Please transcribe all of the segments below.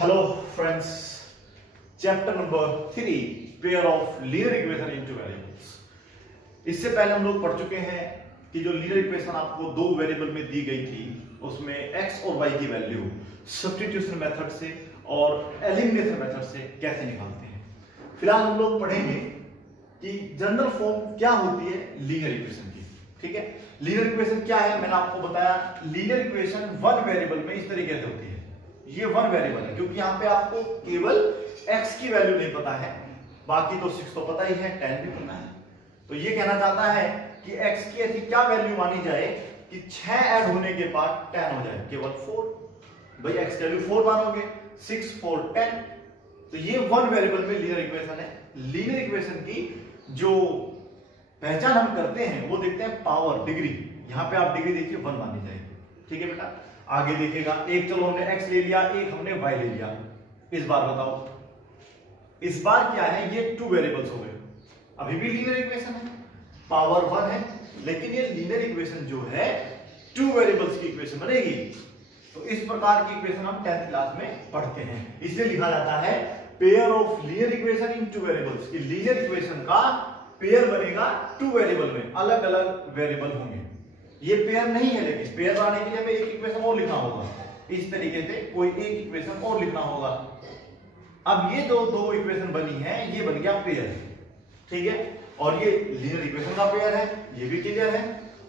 Hello friends, chapter number 3 pair of linear equation into variables. इससे पहले हम लोग पढ़ चुके हैं कि जो लीनियर इक्वेशन आपको दो वेरिएबल में दी गई थी उसमें x और y की वैल्यू सब्स्टिट्यूशन मेथड से और एलिमिनेशन मेथड से कैसे निकालते हैं। फिलहाल हम लोग पढ़ेंगे कि जनरल फॉर्म क्या होती है लीनियर इक्वेशन की। ठीक है, लीनियर इक्वेशन क्या है मैंने आपको बताया। लीनियर इक्वेशन वन वेरिएबल में इस तरीके से होती है। ये वन वेरिएबल है क्योंकि यहाँ पे आपको केवल x की वैल्यू नहीं पता है, बाकी तो 6 तो पता ही है, 10 भी पता है। तो ये कहना चाहता है कि x की ऐसी क्या वैल्यू मानी जाए कि 6 ऐड होने के बाद 10 हो जाए, केवल 4। भाई x की वैल्यू 4 मानोगे, 6 4 10। तो ये वन वेरिएबल में लीनियर इक्वेशन है। लीनियर इक्वेशन की जो पहचान हम करते हैं वो देखते हैं पावर, डिग्री। यहां पे आप डिग्री देखिए 1 मानी जाएगी। ठीक है बेटा, आगे देखिएगा एक चलो हमने x ले लिया, एक हमने y ले लिया। इस बार बताओ, इस बार क्या है, ये 2 वेरिएबल्स हो गए। अभी भी लीनियर इक्वेशन है, पावर 1 है, लेकिन ये लीनियर इक्वेशन जो है 2 वेरिएबल्स की इक्वेशन बनेगी। तो इस प्रकार की इक्वेशन हम 10th क्लास में पढ़ते हैं। इसलिए लिखा जाता है pair of linear equation in 2 variables. की लीनियर इक्वेशन का पेयर बनेगा 2 वेरिएबल में, अलग अलग वेरिएबल होंगे। ये पेयर नहीं है, लेकिन पेयर बनाने के लिए हमें एक इक्वेशन और लिखना होगा। इस तरीके से कोई एक इक्वेशन और लिखना होगा। अब ये जो दो इक्वेशन बनी है ये बन गया पेयर। ठीक है, और ये लीनियर इक्वेशन का पेयर है, ये भी क्लियर है,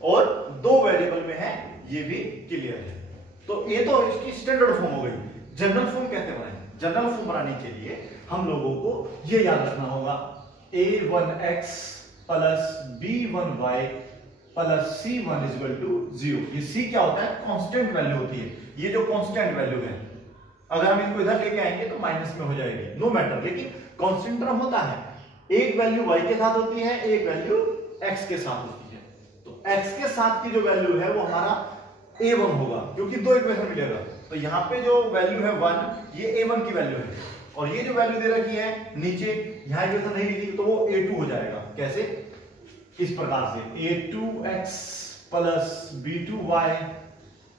और 2 वेरिएबल में है, ये भी क्लियर है। तो ये तो इसकी स्टैंडर्ड फॉर्म हो गई। जनरल फॉर्म कैसे बनाए? जनरल फॉर्म बनाने के लिए हम लोगों को ये याद रखना होगा, a1x plus b1y plus c1 equal to 0। ये c क्या होता है? कांस्टेंट वैल्यू होती है। ये जो कांस्टेंट वैल्यू है, अगर हम इसको इधर लेके आएंगे तो माइनस में हो जाएगी, नो मैटर, लेकिन कांस्टेंट टर्म होता है। एक वैल्यू y के साथ होती है, एक वैल्यू x के साथ होती है। तो x के साथ की जो वैल्यू है वो हमारा a1 होगा, क्योंकि 2 इक्वेशन मिलेगा। तो यहाँ पे जो वैल्यू है 1, ये a1 की वैल्यू है, और ये जो वैल्यू दे रखी है नीचे, यहाँ इक्वेशन नहीं लिखी तो वो a2 हो जाएगा। कैसे? इस प्रकार से a2x plus b2y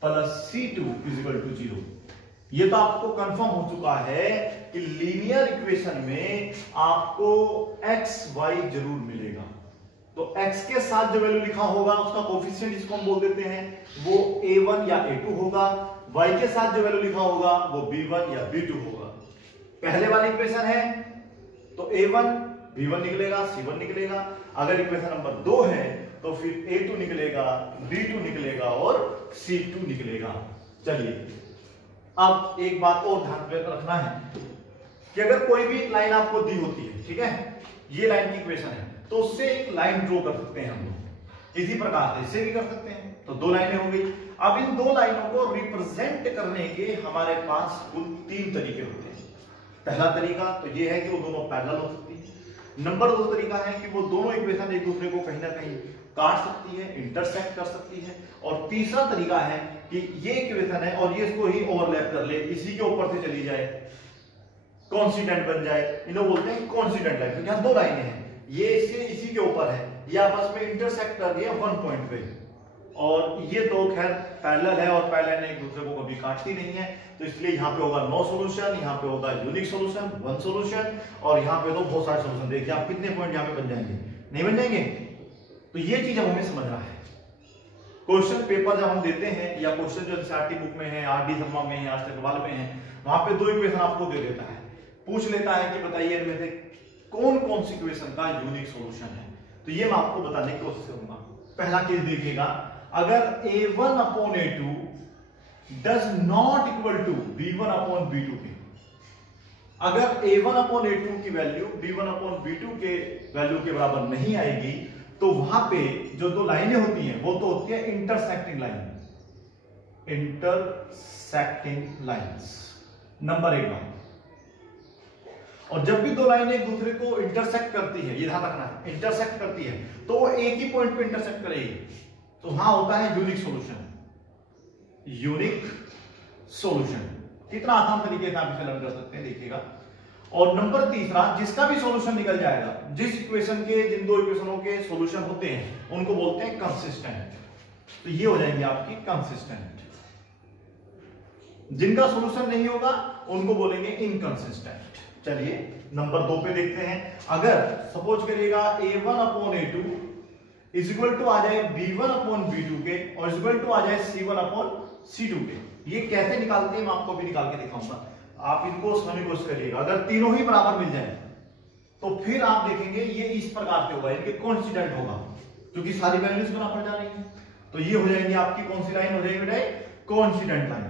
plus c2 equal to 0। ये तो आपको कंफर्म हो चुका है कि लीनियर इक्वेशन में आपको x y जरूर मिलेगा। तो x के साथ जो वैल्यू लिखा होगा उसका कोफिशिएंट जिसको हम बोल देते हैं वो a1 या a2 होगा। y के साथ जो वैल्यू लिखा होगा वो b1 या b2 होगा। पहले वाली इक्वेशन है तो a1 b1 निकलेगा, c1 निकलेगा। अगर इक्वेशन नंबर 2 है तो फिर a2 निकलेगा, b2 निकलेगा और c2 निकलेगा। चलिए, अब एक बात और ध्यान में रखना है कि अगर कोई भी लाइन आपको दी होती है, ठीक है, ये लाइन की इक्वेशन है, तो उससे एक लाइन ड्रॉ कर सकते हैं हम लोग। इसी प्रकार से इससे भी कर सकते हैं। तो 2 लाइनें हो गई। अब इन 2 लाइनों को रिप्रेजेंट करने के हमारे पास कुल 3 तरीके होते हैं। पहला तरीका तो ये है कि वो दोनों पैरेलल हो सकती है। नंबर 2 तरीका है कि वो दोनों इक्वेशन एक दूसरे को कहीं ना कहीं काट सकती है, इंटरसेक्ट कर सकती है। और तीसरा तरीका है कि ये इक्वेशन है और ये इसको ही ओवरलैप कर ले, इसी के ऊपर से चली जाए, कॉन्सिडेंट बन जाए। इन्हें बोलते हैं कॉन्सिडेंट लाइन। यहाँ 2 लाइनें हैं, ये इससे इसी के ऊपर है, ये आपस में इंटरसेक्ट कर रही है 1 पॉइंट पे, और ये तो खैर पैरेलल है और पैरेलल एक दूसरे को कभी काटती नहीं है। तो इसलिए यहाँ पे होगा नो सॉल्यूशन, यहाँ पे होगा यूनिक सॉल्यूशन, 1 सॉल्यूशन, और यहाँ पे तो बहुत सारे सॉल्यूशन। देखिए आप कितने पॉइंट यहाँ पे बन जाएंगे, नहीं बन जाएंगे। तो ये चीज हमें समझना है। क्वेश्चन पेपर जब हम देते हैं या क्वेश्चन जो एनसीईआरटी बुक में है, आरडी शर्मा में है, आज तक सवाल में है, वहां पे 2 इक्वेशन आपको दे देता है, पूछ लेता है कि बताइए इनमें से कौन कौन सी इक्वेशन का यूनिक सॉल्यूशन है। तो ये मैं आपको बताने की कोशिश करूंगा। पहला केस देखिएगा, अगर a1 upon a2 does not equal to b1 upon b2 के, अगर a1 अपॉन a2 की वैल्यू b1 अपॉन b2 के वैल्यू के बराबर नहीं आएगी, तो वहां पे जो 2 लाइनें होती हैं वो तो होती है intersecting line, intersecting lines. Number 1 बात। और जब भी 2 लाइनें एक दूसरे को इंटरसेक्ट करती है, ये ध्यान रखना है, इंटरसेक्ट करती है तो वो एक ही पॉइंट पे इंटरसेक्ट करेगी, तो वहां होता है यूनिक सॉल्यूशन। यूनिक सॉल्यूशन कितना आसान तरीके से आप इसे लर्न कर सकते हैं, देखिएगा। और नंबर 3, जिसका भी सॉल्यूशन निकल जाएगा, जिस इक्वेशन के, जिन 2 इक्वेशनों के सॉल्यूशन होते हैं उनको बोलते हैं कंसिस्टेंट। तो ये हो जाएंगे आपकी कंसिस्टेंट। जिनका सॉल्यूशन नहीं होगा उनको बोलेंगे इनकंसिस्टेंट। चलिए नंबर 2 पे देखते हैं। अगर सपोज करिएगा a1 upon a2 is equal to आ जाए b1 अपॉन b2 के और इज इक्वल टू आ जाए c1 अपॉन c2 के, ये कैसे निकालते हैं मैं आपको भी निकाल के दिखाऊंगा। आप इनको समझने की कोशिश करिएगा। अगर तीनों ही बराबर मिल जाए तो फिर आप देखेंगे ये इस प्रकार से होगा, इनके कोइंसिडेंट होगा क्योंकि सारी वैल्यूज बराबर जा रही है। तो ये हो जाएंगे आपकी कौन सी लाइन हो जाएगी बेटा, कोइंसिडेंट लाइन,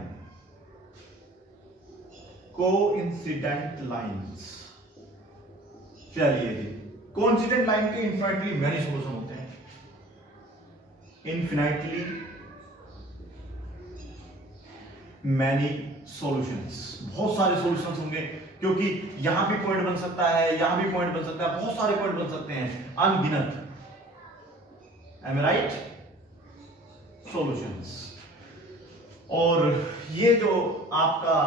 कोइंसिडेंट लाइंस। चलिए जी, कोइंसिडेंट लाइन के इनफिनिटली मेनी सॉल्यूशन होते हैं, इनफिनिटली मैनी सॉल्यूशंस, बहुत सारे सॉल्यूशंस होंगे क्योंकि यहां भी पॉइंट बन सकता है, यहां भी पॉइंट बन सकता है, बहुत सारे पॉइंट बन सकते हैं, अनगिनत। Am I right? सॉल्यूशंस। और ये जो आपका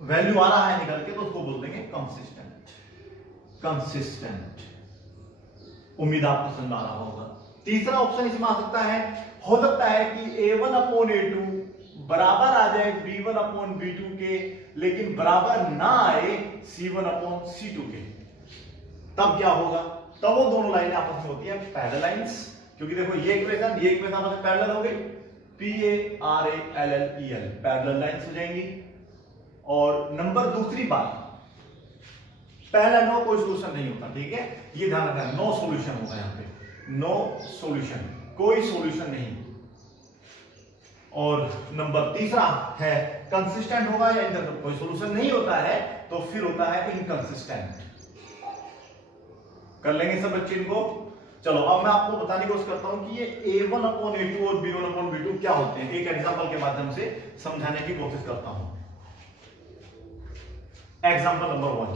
वैल्यू आ रहा है निकल के तो उसको बोल देंगे कंसिस्टेंट, कंसिस्टेंट। उम्मीद आपको समझ आ रहा होगा। तीसरा ऑप्शन इसमें आ सकता है, हो सकता है कि a1 अपॉन a2 बराबर आ जाए b1 अपॉन b2 के, लेकिन बराबर ना आए c1 अपॉन c2 के। तब क्या होगा, तब वो दोनों लाइनें आपस में होती है पैरेलल लाइंस, क्योंकि देखो ये इक्वेशन आपस में पैरेलल हो गई, PARALLEL पैरेलल लाइंस हो जाएंगी। और नंबर दूसरी बात, पहला नो कोई सॉल्यूशन नहीं होता, ठीक है, ये ध्यान रखना, नो सॉल्यूशन होगा यहाँ पे, नो सॉल्यूशन, कोई सॉल्यूशन नहीं। और नंबर तीसरा है कंसिस्टेंट होगा या इनका कोई सॉल्यूशन नहीं होता है तो फिर होता है इनकंसिस्टेंट। कर लेंगे सब बच्चे इनको। चलो अब मैं आपको बताने की कोशिश करता हूं कि ये a1 अपॉन a2 और b1 अपॉन b2 क्या होते हैं, एक एग्जांपल के माध्यम से समझाने की कोशिश करता हूं। एग्जांपल नंबर 1,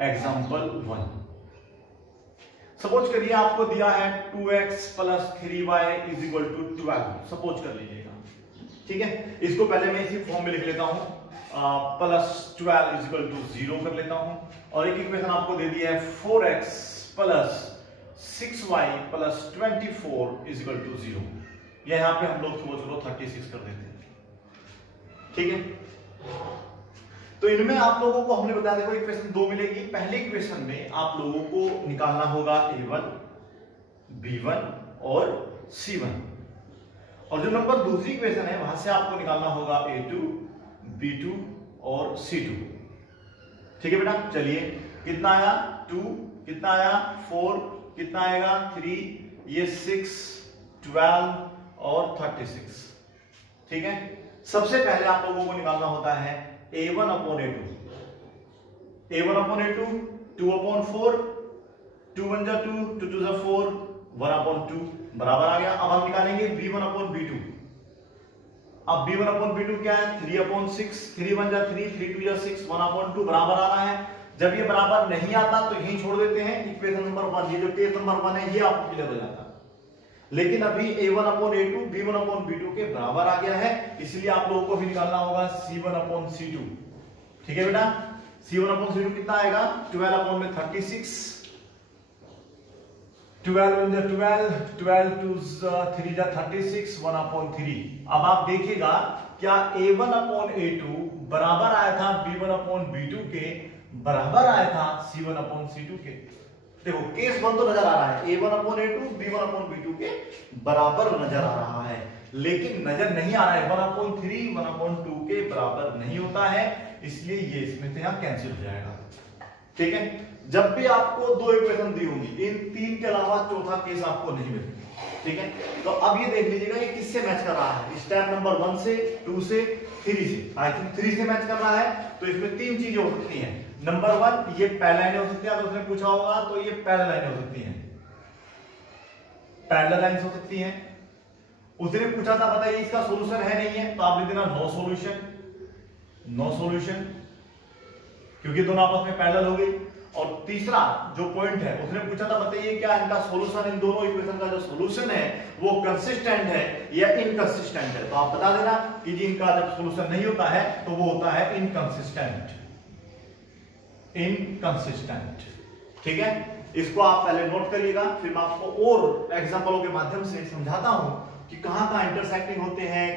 एग्जांपल 1, सपोज करिए आपको दिया है 2x plus 3y is equal to 12, suppose कर लीजिएगा, ठीक है। इसको पहले मैं इसी फॉर्म में लिख लेता हूं, प्लस 12 इज इक्वल टू 0 कर लेता हूं। और एक इक्वेशन आपको दे दी है 4x plus 6y plus 24 is equal to 0। यहां पे हम लोग सपोज करो 36 कर देते हैं, ठीक है। तो इनमें आप लोगों को हमने बताया, देखो इक्वेशन 2 मिलेगी। पहले इक्वेशन में आप लोगों को निकालना होगा a1, b1 और c1, और जो नंबर दूसरी इक्वेशन है वहां से आपको निकालना होगा a2, b2 और c2, ठीक है बेटा। चलिए कितना आया 2, कितना आया 4, कितना आएगा 3, ये 6, 12 और 36, ठीक है। सबसे पहले आप लोगों को निकालना होता है a1 upon a2, a1 upon a2 2 upon 4, 2 1 जा 2, 2 2 जा 4, 1 अपॉन 2 बराबर आ गया। अब हम निकालेंगे b1 अपॉन b2। अब b1 अपॉन b2 क्या है, 3 अपॉन 6, 3 1 जा 3, 3 2 जा 6, 1 अपॉन 2 बराबर आ रहा है। जब ये बराबर नहीं आता तो यहीं छोड़ देते हैं, इक्वेशन नंबर 1, ये जो केस नंबर 1 है ये आपको क्लियर हो जाता है। लेकिन अभी a1 upon a2 b1 upon b2 के बराबर आ गया है, इसलिए आप लोगों को भी निकालना होगा c1 अपॉन c2, ठीक है बेटा। c1 अपॉन c2 कितना आएगा, 12 अपॉन में 36, 12 1 जा 12, 12 2 3 जा 36, 1 अपॉन 3। अब आप देखिएगा क्या a1 अपॉन a2 बराबर आया था b1 अपॉन b2 के, बराबर आया था c1 अपॉन c2 के। देखो केस 1 तो नजर आ रहा है, a1 upon a2 b1 upon b2 के बराबर नजर आ रहा है, लेकिन नजर नहीं आ रहा है 1 अपॉन 3 1 अपॉन 2 के बराबर नहीं होता है, इसलिए ये इसमें से यहां कैंसिल हो जाएगा, ठीक है। जब भी आपको 2 इक्वेशन दी होंगी, इन 3 के अलावा चौथा केस आपको नहीं मिलेगा, ठीक है। तो अब ये देख लीजिएगा ये किससे मैच कर रहा है, स्टेप नंबर 1 से, 2 से, 3 से। आई थिंक 3 से मैच कर रहा है, तो इसमें 3 चीजें हो सकती हैं। नंबर 1 ये पैरेलल लाइन हो सकती है, तो उसने पूछा होगा तो ये पैरेलल लाइन हो सकती है, पैरेलल लाइन हो सकती है। उसने पूछा था बताइए इसका सॉल्यूशन है नहीं है, तो आप लिख देना नो सॉल्यूशन, नो सॉल्यूशन, क्योंकि दोनों आपस में पैरेलल हो गई। और तीसरा जो पॉइंट है उसने पूछा था बताइए क्या इनका सॉल्यूशन, इन दोनों इक्वेशन का जो सॉल्यूशन है वो कंसिस्टेंट है या इनकंसिस्टेंट है, तो आप बता देना कि जी इनका जब सॉल्यूशन नहीं होता है तो वो होता है इनकंसिस्टेंट, इनकंसिस्टेंट, ठीक है। इसको आप पहले नोट करिएगा, फिर मैं आपको और एग्जांपलों के माध्यम से समझाता हूं कि कहां इंटरसेक्टिंग होते हैं,